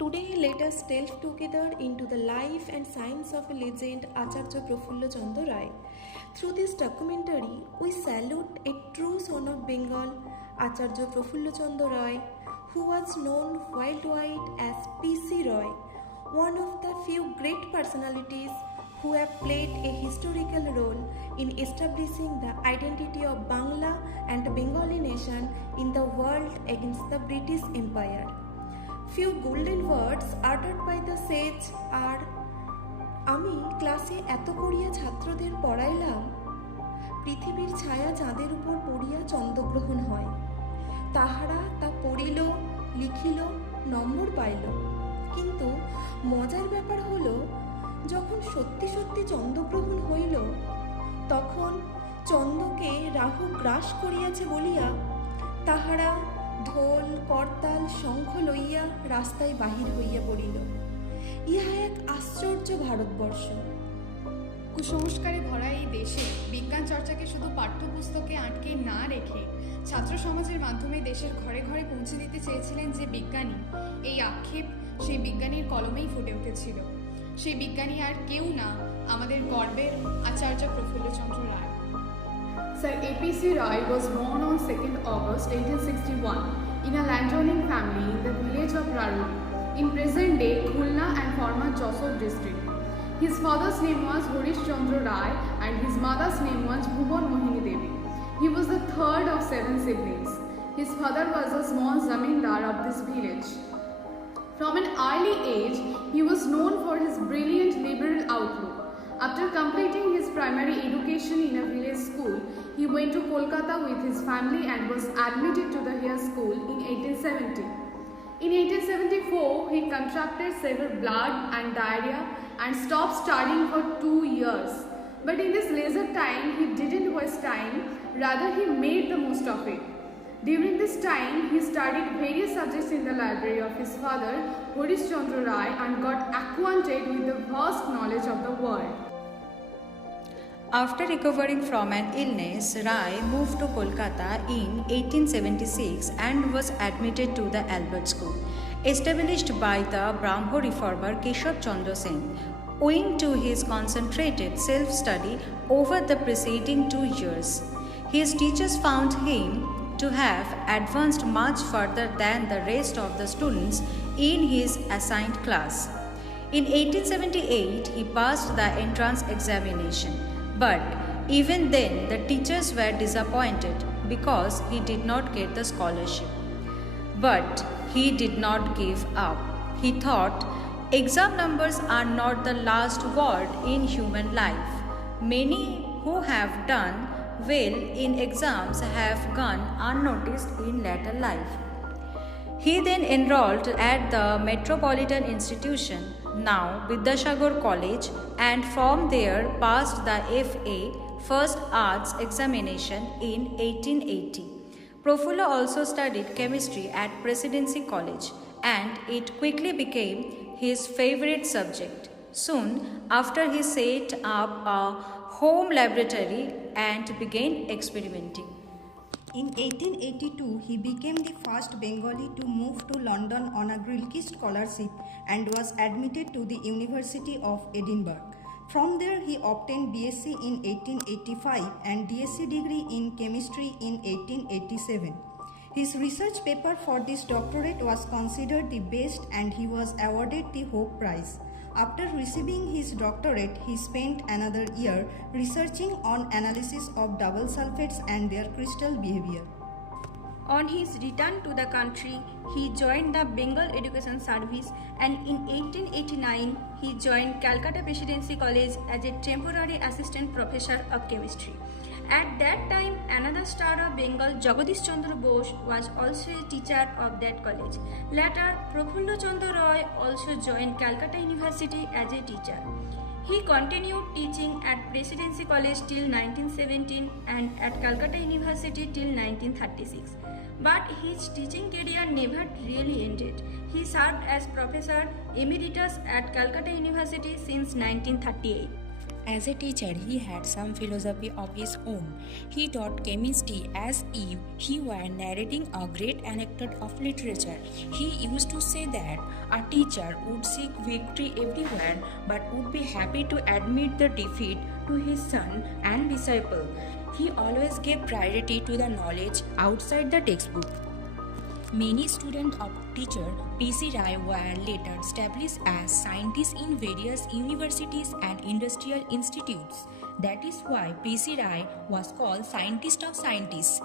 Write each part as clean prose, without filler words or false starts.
Today, let us delve together into the life and science of a legend, Acharya Prafulla Chandra Rai. Through this documentary, we salute a true son of Bengal, Acharya Prafulla Chandra Rai, who was known worldwide as P.C. Roy, one of the few great personalities who have played a historical role in establishing the identity of Bangla and the Bengali nation in the world against the British Empire. Few golden words uttered by the sage are, আমি ক্লাসে এত করিয়া ছাত্রদের পড়াইলাম, পৃথিবীর ছায়া চাঁদের উপর পড়িয়া চন্দ্রগ্রহণ হয়, তাহারা তা পড়িল, লিখিল, নম্বর পাইল। কিন্তু মজার ব্যাপার হলো, যখন সত্যি সত্যি চন্দ্রগ্রহণ হইল, তখন চন্দ্রকে রাহু গ্রাস করিয়াছে বলিয়া তাহারা ঢোল করতাল শঙ্খ লইয়া রাস্তায় বাহির হইয়া পড়িল। ইহা এক আশ্চর্য ভারতবর্ষ। কুসংস্কারে ভরা এই দেশে বিজ্ঞান চর্চাকে শুধু পাঠ্যপুস্তকে আটকে না রেখে ছাত্র সমাজের মাধ্যমে দেশের ঘরে ঘরে পৌঁছে দিতে চেয়েছিলেন যে বিজ্ঞানী, এই আক্ষেপ সেই বিজ্ঞানীর কলমেই ফুটে উঠেছিল। সেই বিজ্ঞানী আর কেউ না, আমাদের গর্বের আচার্য প্রফুল্ল চন্দ্র রায়। Sir A.P.C. Roy was born on 2nd August 1861 in a landowning family in the village of Raruli, in present-day Khulna and former Josor district. His father's name was Horish Chandra Rai and his mother's name was Bhuban Mohini Devi. He was the third of 7 siblings. His father was a small zamindar of this village. From an early age, he was known for his brilliant liberal outlook. After completing his primary education in a village school, he went to Kolkata with his family and was admitted to the Hare School in 1870. In 1874, he contracted severe blood and diarrhea and stopped studying for 2 years. But in this leisure time, he didn't waste time, rather he made the most of it. During this time, he studied various subjects in the library of his father, Horish Chandra Rai, and got acquainted with the vast knowledge of the world. After recovering from an illness, Rai moved to Kolkata in 1876 and was admitted to the Albert School, established by the Brahmo reformer Keshav Chandra Sen. Owing to his concentrated self-study over the preceding 2 years, his teachers found him to have advanced much further than the rest of the students in his assigned class. In 1878, he passed the entrance examination, but even then the teachers were disappointed because he did not get the scholarship. But he did not give up. He thought, exam numbers are not the last word in human life. Many who have done well in exams have gone unnoticed in later life. He then enrolled at the Metropolitan Institution, now Vidyasagar College, and from there passed the F.A. First Arts examination in 1880. Prafulla also studied chemistry at Presidency College, and it quickly became his favorite subject. Soon after, he set up a home laboratory and began experimenting. In 1882, he became the first Bengali to move to London on a Grilke scholarship and was admitted to the University of Edinburgh. From there, he obtained B.Sc in 1885 and D.Sc degree in chemistry in 1887. His research paper for this doctorate was considered the best and he was awarded the Hope Prize. After receiving his doctorate, he spent another year researching on analysis of double sulfates and their crystal behavior. On his return to the country, he joined the Bengal Education Service, and in 1889 he joined Calcutta Presidency College as a temporary assistant professor of chemistry. At that time, another star of Bengal, Jagadish Chandra Bose, was also a teacher of that college. Later, Prafulla Chandra Roy also joined Calcutta University as a teacher. He continued teaching at Presidency College till 1917 and at Calcutta University till 1936. But his teaching career never really ended. He served as Professor Emeritus at Calcutta University since 1938. As a teacher, he had some philosophy of his own. He taught chemistry as if he were narrating a great anecdote of literature. He used to say that a teacher would seek victory everywhere but would be happy to admit the defeat to his son and disciple. He always gave priority to the knowledge outside the textbook. Many students of teacher P.C. Rai were later established as scientists in various universities and industrial institutes. That is why P.C. Rai was called scientist of scientists.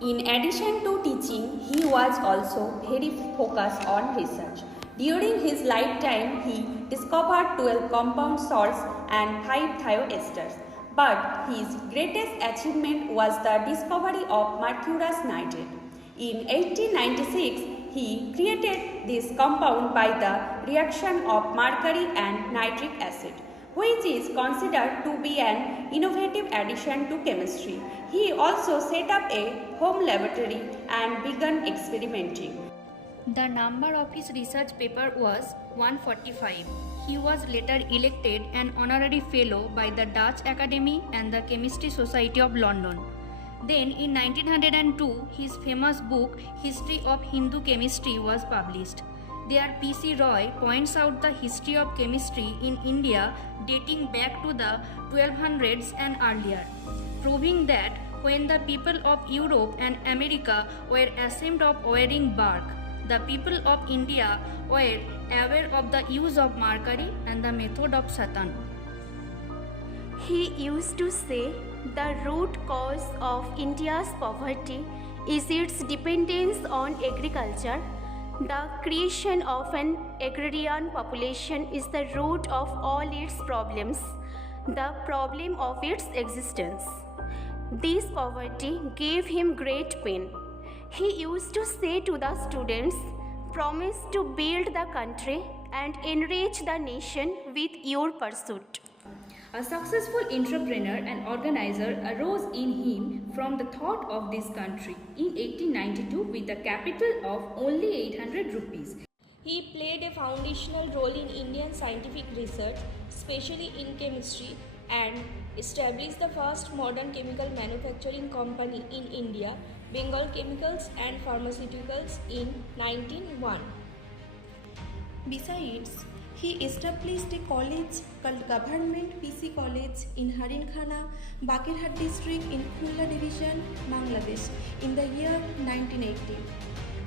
In addition to teaching, he was also very focused on research. During his lifetime, he discovered 12 compound salts and 5 thioesters. But his greatest achievement was the discovery of mercurous nitrate. In 1896, he created this compound by the reaction of mercury and nitric acid, which is considered to be an innovative addition to chemistry. He also set up a home laboratory and began experimenting. The number of his research paper was 145. He was later elected an honorary fellow by the Dutch Academy and the Chemistry Society of London. Then in 1902, his famous book History of Hindu Chemistry was published. There P.C. Roy points out the history of chemistry in India dating back to the 1200s and earlier, proving that when the people of Europe and America were ashamed of wearing bark, the people of India were aware of the use of mercury and the method of Satan. He used to say the root cause of India's poverty is its dependence on agriculture. The creation of an agrarian population is the root of all its problems, the problem of its existence. This poverty gave him great pain. He used to say to the students, promise to build the country and enrich the nation with your pursuit. A successful entrepreneur and organizer arose in him from the thought of this country in 1892 with a capital of only 800 rupees. He played a foundational role in Indian scientific research, especially in chemistry, and established the first modern chemical manufacturing company in India, Bengal Chemicals and Pharmaceuticals, in 1901. Besides, he established a college called Government PC College in Harinkhana, Bakirhat district in Prafulla division, Bangladesh in the year 1980.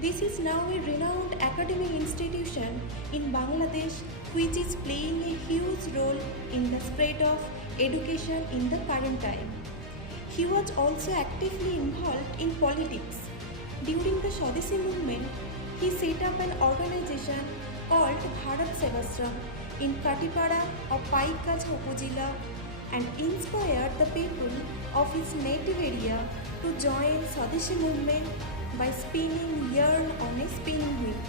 This is now a renowned academic institution in Bangladesh which is playing a huge role in the spread of education in the current time. He was also actively involved in politics. During the Swadeshi movement, he set up an organization called Bharat Sevashram in Katipara of Paikaj Upazila and inspired the people of his native area to join Swadeshi movement by spinning yarn on a spinning wheel.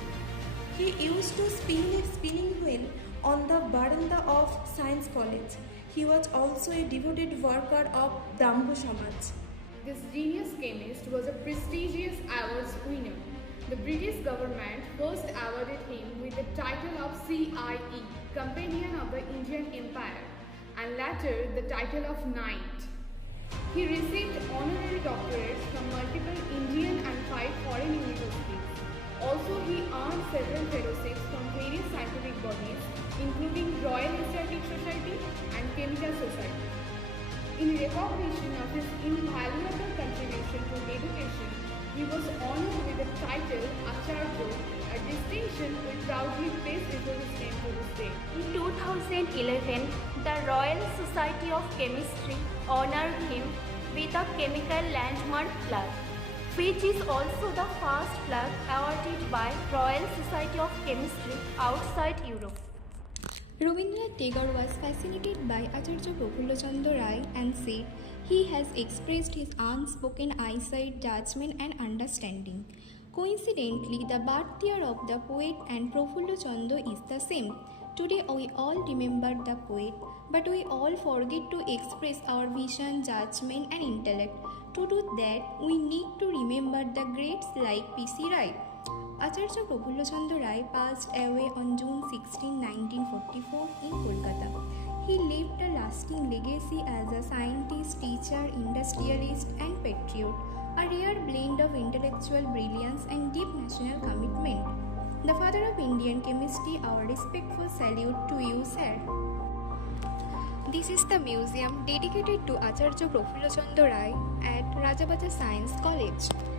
He used to spin a spinning wheel on the veranda of Science College. He was also a devoted worker of Brahmo Samaj. This genius chemist was a prestigious awards winner. The British government first awarded him with the title of CIE, Companion of the Indian Empire, and later the title of Knight. He received honorary doctorates from multiple Indian and 5 foreign universities. Also, he earned several fellowships from various scientific bodies, including Royal Asiatic Society and Chemical Society. In recognition of his invaluable contribution to education, he was honored with the title Acharya, a distinction we proudly place before his name to this day. In 2011, the Royal Society of Chemistry honored him with a chemical landmark flag, which is also the first flag awarded by Royal Society of Chemistry outside Europe. Rabindranath Tagore was fascinated by Acharya Prafulla Chandra Rai and said he has expressed his unspoken eyesight, judgment and understanding. Coincidentally, the birth year of the poet and Prafulla Chandra is the same. Today we all remember the poet, but we all forget to express our vision, judgment and intellect. To do that, we need to remember the greats like P.C. Rai. Acharya Prafulla Chandra Rai passed away on June 16, 1944 in Kolkata. He left a lasting legacy as a scientist, teacher, industrialist and patriot, a rare blend of intellectual brilliance and deep national commitment. The father of Indian chemistry, our respectful salute to you, sir. This is the museum dedicated to Acharya Prafulla Chandra Rai at Rajabaja Science College.